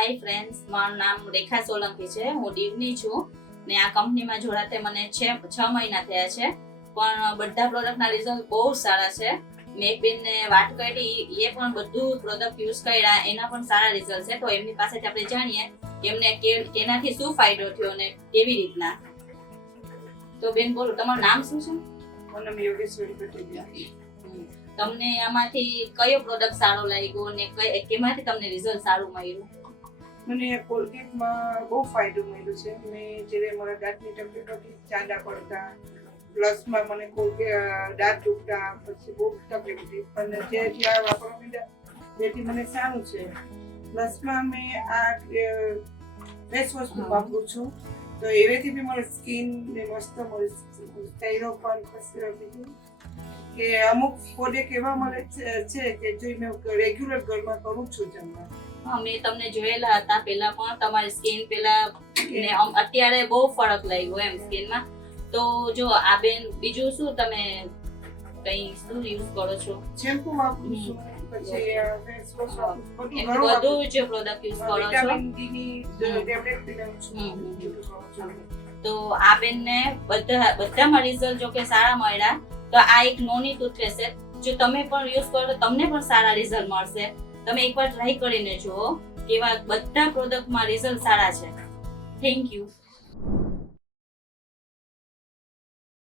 Hi friends મારું નામ રેખા સોલંકી છે. હું દીવની છું ને આ કંપનીમાં જોડાતે મને છે છ મહિના થયા છે. પણ બધા પ્રોડક્ટના રિઝલ્ટ બહુ સારા છે. મેં એક બેનને વાત કરી એ પણ બધું પ્રોડક્ટ યુઝ કર્યા એના પણ સારા રિઝલ્ટ છે. તો એમની પાસેથી આપણે જાણીએ કે એમને કેનાથી શું ફાયદો થયો અને કેવી રીતના. તો બેન બોલો તમારું નામ શું છે? મારું નામ યોગેશ્વરી પટેલિયા તમને આમાંથી કયો પ્રોડક્ટ સારો લાગ્યો અને કેમાંથી તમને રિઝલ્ટ સારું મળ્યું? મને કોલગેટમાં બહુ ફાયદો મળ્યો છે. મેં જ્યારે મારા દાંતની તકલીફ હતી ચાંદા પડતા પ્લસમાં મને કોલગે દાંત તૂટતા પછી બહુ તકલીફ હતી પણ જે જ્યાં વાપરવા માંડ્યા તેથી મને સારું છે. પ્લસમાં મેં આ ફેસ વોશ વાપરું છું. તો એવેથી બી મારી સ્કિન ને મસ્ત મળી સ્ટાઈલો પણ બીજું કે અમુક પ્રોડક્ટ એવા મળે છે- કે જો મેં રેગ્યુલર ઘરમાં કરું છું જમવા. હા મેં તમને જોયેલા હતા. પેલા પણ તમારી સ્કિન પેલા ને અત્યારે બહુ ફરક લાગ્યો એમ સ્કિનમાં તો જો આ બેન બીજું શું તમે કઈ શું યુઝ કરો છો? શેમ્પુ વાપરું છું. પછી ફેસ વોશ વાપરું. છું બધું બધું જ પ્રોડક્ટ યુઝ કરો છો? વિટામિન ડી ની ટેબ્લેટ પી છું. હમ, હમ. બધું કરું છું. તો આ બેનને બધા બધામાં રિઝલ્ટ જો કે સારા મળ્યા. તો આ એક નોની ટૂથપેસ્ટ છે. જો તમે પણ યુઝ કરો તો તમને પણ સારા રિઝલ્ટ મળશે. તમે એકવાર ટ્રાય કરીને જુઓ કેવા બધા પ્રોડક્ટમાં રિઝલ્ટ સારા છે. Thank you